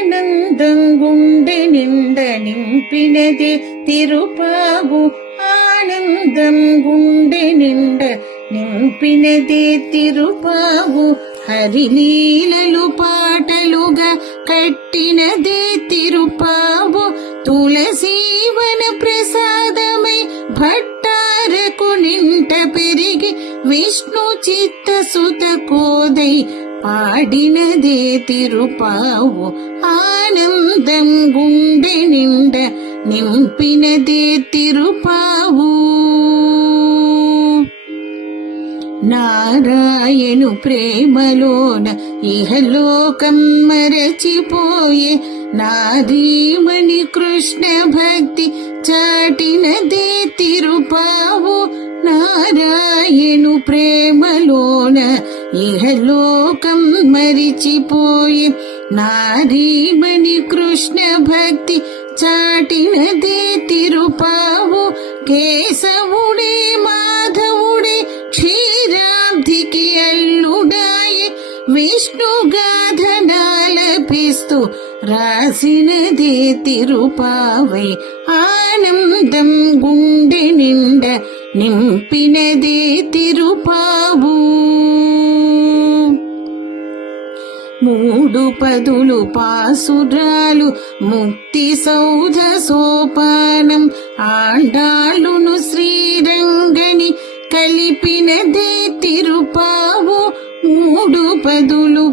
ఆనందం గుండె నిండ నింపినదే తిరుపావు. ఆనందం గుండె నిండ నింపినదే తిరుపావు. హరిలీలలు పాటలుగా కట్టినదే తిరుపావు. తులసీవన ప్రసాదమై భట్టారకు నింట పెరిగి విష్ణు చిత్త సుత కోదై పాడినదే తిరుపావు. ఆనందం గుండె నిండ నింపినదే తిరుపావు. నారాయణు ప్రేమలోన ఇహలోకం మరచిపోయే నారీమణి కృష్ణ భక్తి చాటినదే తిరుపావు. నారాయణు ప్రేమలోన ఇహలోకం మరిచిపోయే నారీమణి కృష్ణ భక్తి చాటినదే తిరుపావు. కేశవుడే మాధవుడే క్షీరాబ్ధికి అల్లుడాయే విష్ణుగాథనాలపిస్తూ రాసినదే తిరుపావై. ఆనందం గుండె నిండ నింపినదే తిరుపావు. 3 పదులు పాసురాలు ముక్తి సౌధ సోపానం. ఆండాళ్ళును శ్రీరంగని కలిపినదే తిరుపావు. 3 పదులు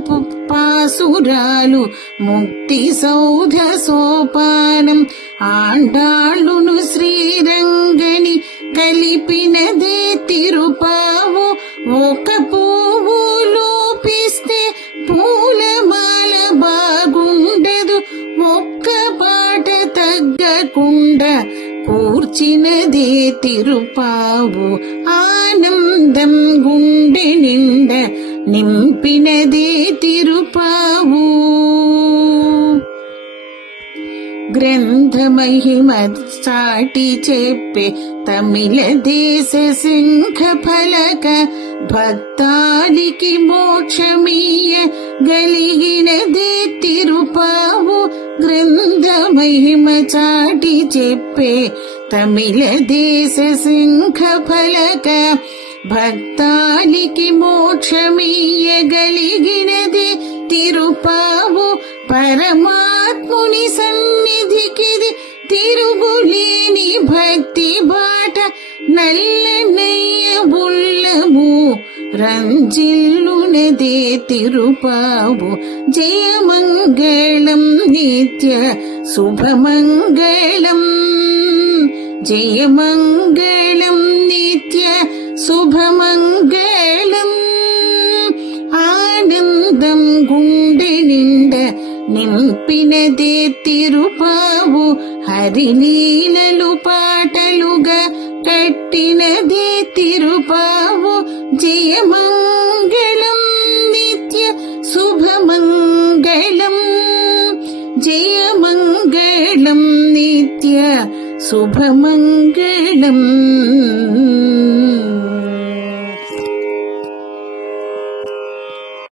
పాసురాలు ముక్తి సౌధ సోపానం. ఆండాళ్ళును శ్రీరంగని కలిపినదే తిరుపావు. ఒక పువ్వు లోపిస్తే పూలమాల బాగుండదు. ఒక్క పాట తగ్గకుండా కూర్చినదే తిరుపావు. ఆనందం గుండె నిండ నింపినదే తిరుపావు. గ్రంథ మహిమ చాటి చెప్పే తమిళ దేశ సింహ ఫలక భక్తానికి మోక్షమీయ గలిగినదే తిరుపావు. గ్రంథ మహిమ చాటి చెప్పే తమిళ దేశ సింహ ఫలక భక్తానికి మోక్షమీయ గలిగినదే తిరుపావు. పరమాత్ముని సన్నిధికిది తిరుగులేని భక్తి బాట. నల్లనయ్య బుల్లము రంజిల్లునదే తిరుపావు. జయమంగళం నిత్య శుభమంగళం. జయమంగళం నిత్య శుభమంగళం. ఆనందం గుండె నిండ నింపినదే తిరుపావు. హరిలీలలు పాటలుగా కట్టినదే తిరుపావు. జయమంగళం నిత్య శుభమంగళం. జయమంగళం నిత్య శుభమంగళం.